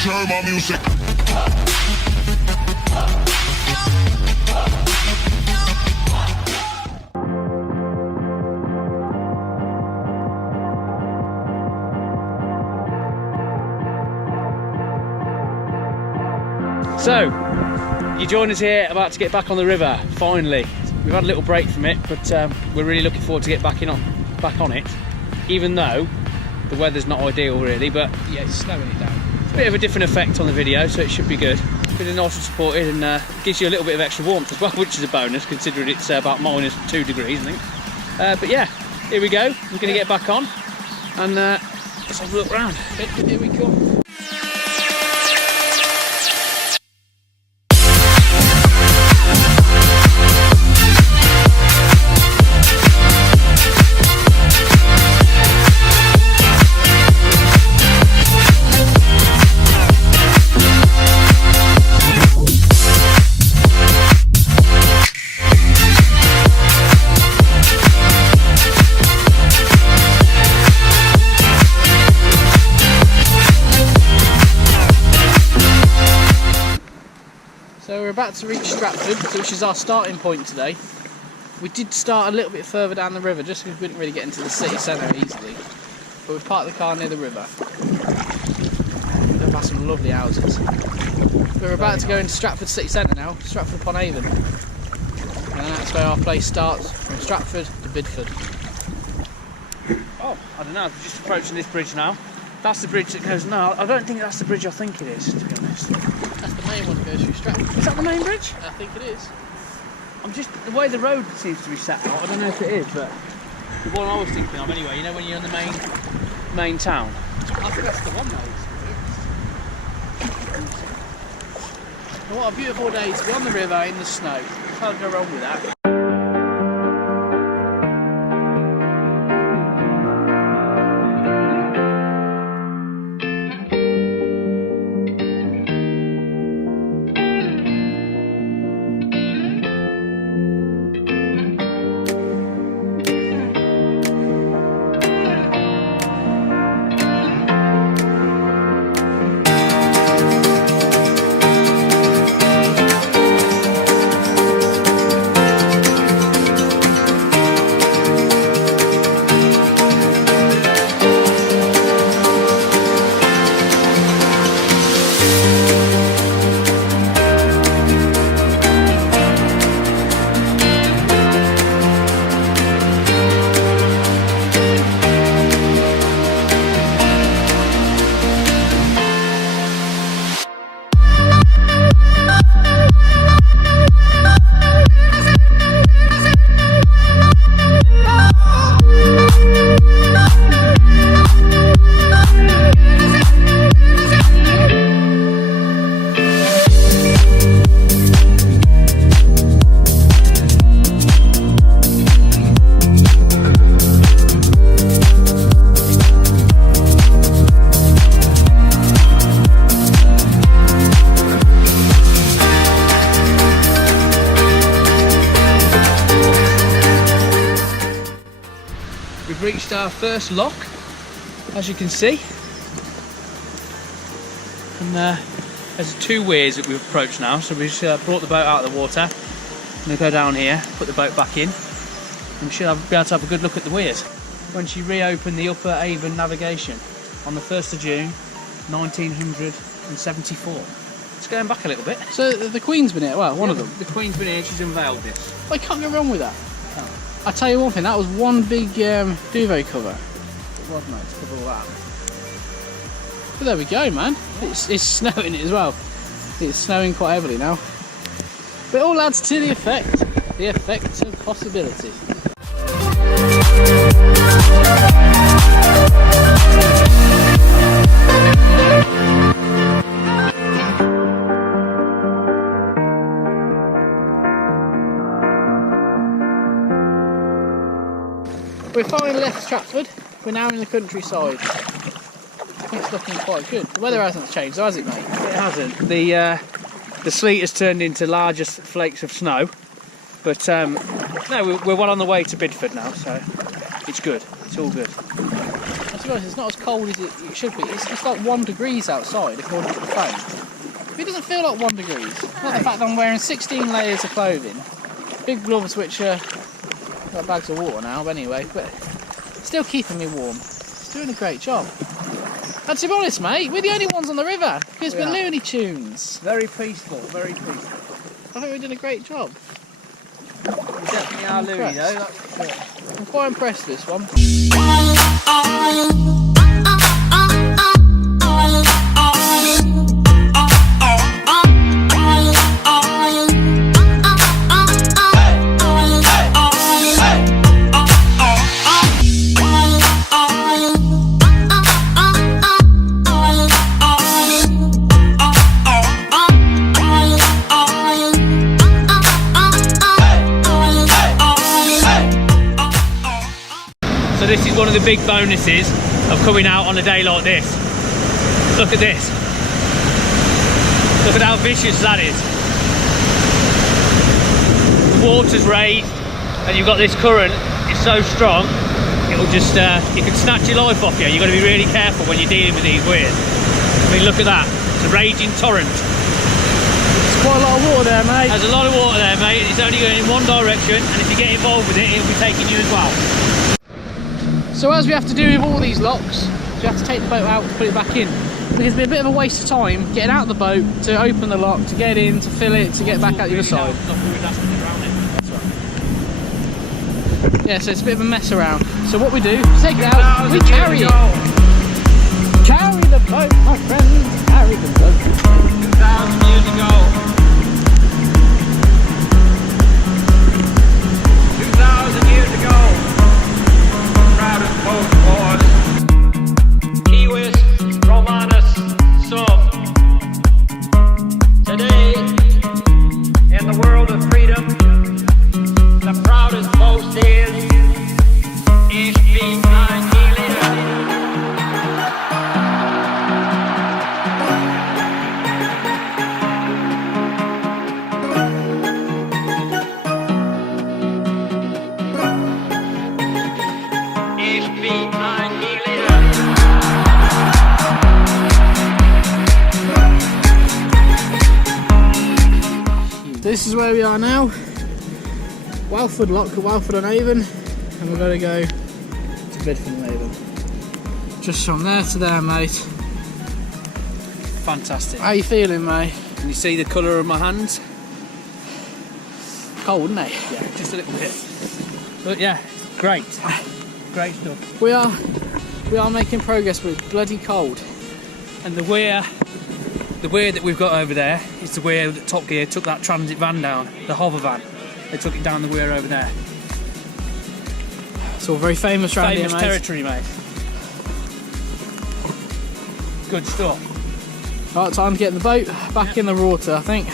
Share my music. So, you join us here, about to get back on the river, finally. We've had a little break from it, but we're really looking forward to get back on it, even though the weather's not ideal really, but yeah, it's slowing it down. It's a bit of a different effect on the video, so it should be good. Feeling nice and supported, and gives you a little bit of extra warmth as well, which is a bonus considering it's about -2 degrees, I think. But yeah, here we go. We're going to get back on, and let's have a look round. Here we come. So we're about to reach Stratford, which is our starting point today. We did start a little bit further down the river just because we couldn't really get into the city centre easily. But we've parked the car near the river. We've passed some lovely houses. We're about to go into Stratford city centre now, Stratford upon Avon. And that's where our place starts, from Stratford to Bidford. Oh, I don't know, we're just approaching this bridge now. That's the bridge that goes, no, I don't think that's the bridge I think it is, to be honest. That's the main one that goes through Stratford. Is that the main bridge? I think it is. I'm just, the way the road seems to be set out, I don't know if it is, but the one I was thinking of anyway, you know when you're in the main town. I think that's the one though. And what a beautiful day to be on the river in the snow. Can't go wrong with that. We've reached our first lock, as you can see, and there's 2 weirs that we've approached now. So we've just brought the boat out of the water. I'm going to go down here, put the boat back in, and we should be able to have a good look at the weirs. When she reopened the Upper Avon navigation on the 1st of June 1974. It's going back a little bit. So the Queen's been here, well, one of them. The Queen's been here, she's unveiled this. Well, you can't go wrong with that. I tell you one thing, that was one big duvet cover. It was nice to cover all that. But there we go, man. It's snowing it as well. It's snowing quite heavily now. But it all adds to the effect of possibility. We've finally left Stratford. We're now in the countryside. I think it's looking quite good. The weather hasn't changed, has it, mate? It hasn't. The sleet has turned into larger flakes of snow, but no, we're well on the way to Bidford now, so it's good. It's all good. So be honest, it's not as cold as it should be. It's like 1 degree outside according to the phone. It doesn't feel like 1 degree. Not the fact that I'm wearing 16 layers of clothing, big gloves which are got bags of water now, but anyway, but still keeping me warm. It's doing a great job. And to be honest, mate, we're the only ones on the river because we're Looney Tunes. Very peaceful, very peaceful. I think we did a great job. You definitely are Looney though, that's for sure. I'm quite impressed with this one. So this is one of the big bonuses of coming out on a day like this. Look at this. Look at how vicious that is. The water's raised and you've got this current, it's so strong, it'll just, it can snatch your life off you. You've got to be really careful when you're dealing with these weirs. I mean, look at that, it's a raging torrent. There's quite a lot of water there, mate. There's a lot of water there, mate, and it's only going in one direction, and if you get involved with it, it'll be taking you as well. So as we have to do with all these locks, we have to take the boat out to put it back in. Because it'd be a bit of a waste of time getting out of the boat to open the lock, to get in, to fill it, to get back out the other side. Yeah, so it's a bit of a mess around. So what we do, take it out, we carry it. Carry the boat, my friends, carry the boat. 2,000 years ago. 2,000 years ago. Proudest boat was Kiwis Romanus Sum. Today, in the world of freedom, the proudest boast is Ich bin ein Berliner. This is where we are now, Welford Lock at Welford on Avon, and we're going to go to Bidford on Avon. Just from there to there, mate. Fantastic. How you feeling, mate? Can you see the colour of my hands? Cold, isn't it? Yeah, just a little bit. But yeah, great. Great stuff. We are making progress, but it's bloody cold. And the weir that we've got over there is the weir that Top Gear took that transit van down, the hover van. They took it down the weir over there. It's all very famous around here, mate. Famous territory, mate. Good stuff. Right, time to get in the boat, back in the water, I think.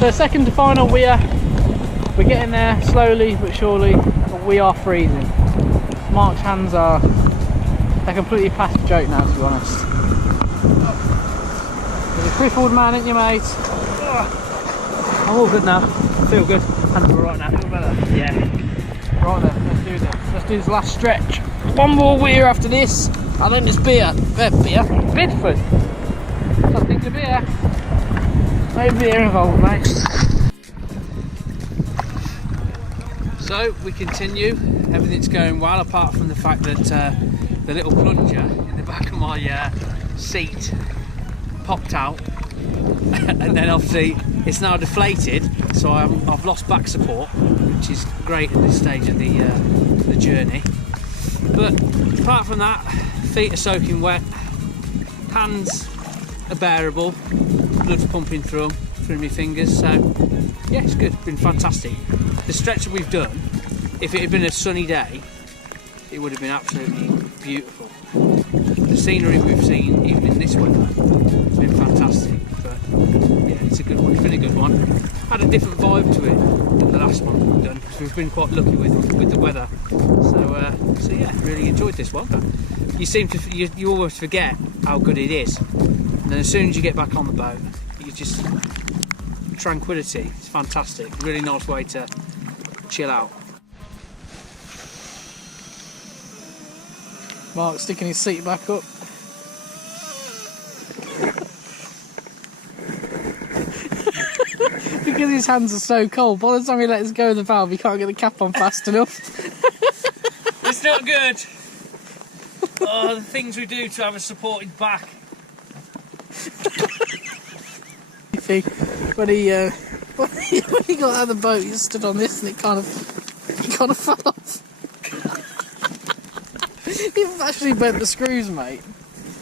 So second to final we're getting there slowly but surely, but we are freezing. Mark's hands are a completely past joke now, to be honest. You're a crippled man, ain't you, mate? I'm all good now. I feel good. Hands are right now. Feel better. Yeah. Right then, let's do this. Let's do this last stretch. One more weir after this, and then it's beer. Bidford. Something to beer. No beer involved, mate. So we continue. Everything's going well, apart from the fact that the little plunger in the back of my seat popped out, and then obviously it's now deflated. So I've lost back support, which is great at this stage of the journey. But apart from that, feet are soaking wet, hands are bearable, blood's pumping through them, through my fingers, so yeah, it's good, it's been fantastic. The stretch that we've done, if it had been a sunny day, it would have been absolutely beautiful. The scenery we've seen, even in this weather, has been fantastic. But yeah, it's a good one. It's been a good one. Had a different vibe to it than the last one we've done, because we've been quite lucky with the weather. So yeah, really enjoyed this one. But you almost forget how good it is, and then as soon as you get back on the boat, you just tranquility. It's fantastic. Really nice way to chill out. Mark's sticking his seat back up. Because his hands are so cold, by the time he lets go of the valve, he can't get the cap on fast enough. It's not good. Oh, the things we do to have a supported back. See, when he got out of the boat, he stood on this and it kind of fell off. You've actually bent the screws, mate.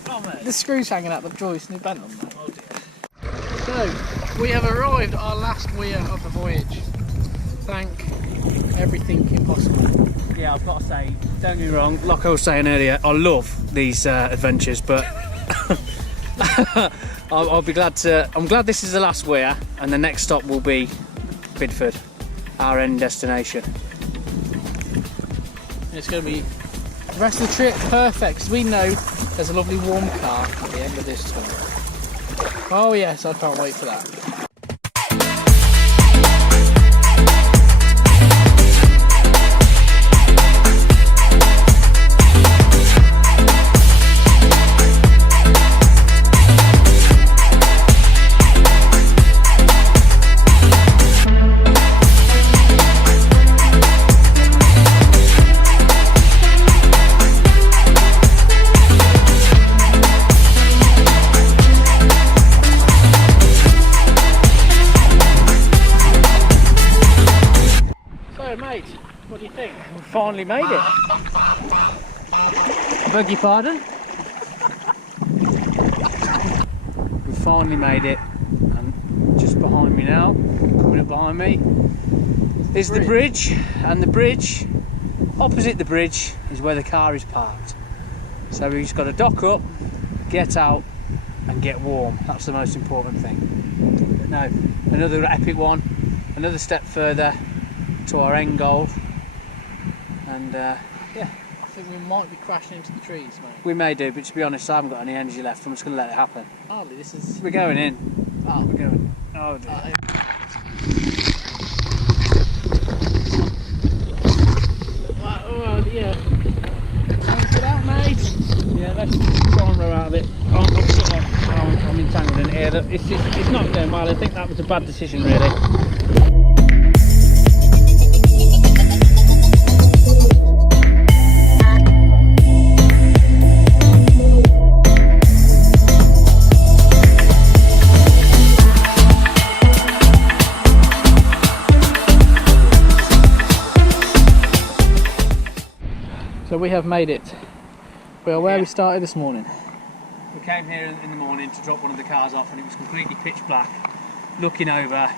Oh, mate. The screws hanging out the joist and he bent them, mate. Oh, dear. So, we have arrived at our last weir of the voyage. Thank everything impossible. Yeah, I've got to say, don't get me wrong, like I was saying earlier, I love these adventures, but I'll be glad to. I'm glad this is the last weir, and the next stop will be Bidford, our end destination. It's going to be the rest of the trip perfect, because we know there's a lovely warm car at the end of this tunnel. Oh yes, I can't wait for that. Mate, what do you think? We finally made it. Beg your pardon? We finally made it, and just behind me now, coming up behind me, is the bridge, and the bridge, opposite the bridge, is where the car is parked. So we've just got to dock up, get out, and get warm. That's the most important thing. But no, another epic one, another step further to our end goal, and yeah, I think we might be crashing into the trees, mate. we may do, but to be honest, I haven't got any energy left. I'm just going to let it happen. Hardly, this is... We're going in. Oh. We're going. Oh dear. Well, yeah. Thanks for that, mate. Yeah, let's try and row out of it. I'm entangled in here. It's not going well. I think that was a bad decision, really. So we have made it. We are where Yeah. we started this morning. We came here in the morning to drop one of the cars off, and it was completely pitch black, looking over,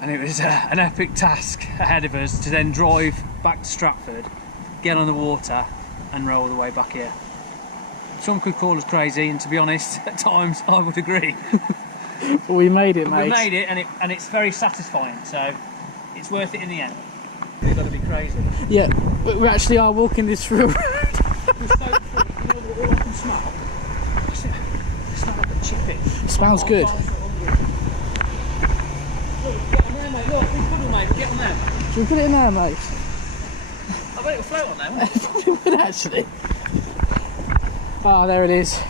and it was an epic task ahead of us to then drive back to Stratford, get on the water, and row all the way back here. Some could call us crazy, and to be honest, at times I would agree. But we made it, mate. We made it, and it's very satisfying, so it's worth it in the end. We've got to be crazy. Yeah, but we actually are walking this road. It's so, all I can smell. It's not like a chippy. Smells good. Look, get on there, mate. Look, we could, mate. Get on there. Should we put it in there, mate? I bet it'll float on there, won't it? Probably would, actually. Ah, there it is.